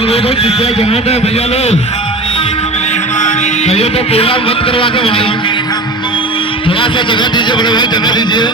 अनुरोध है कृपया जहाँ था भैया लोग कहिए तो पूरा मत करवा के भाई थोड़ा सा जगह दीजिए बड़े भाई जगह दीजिए।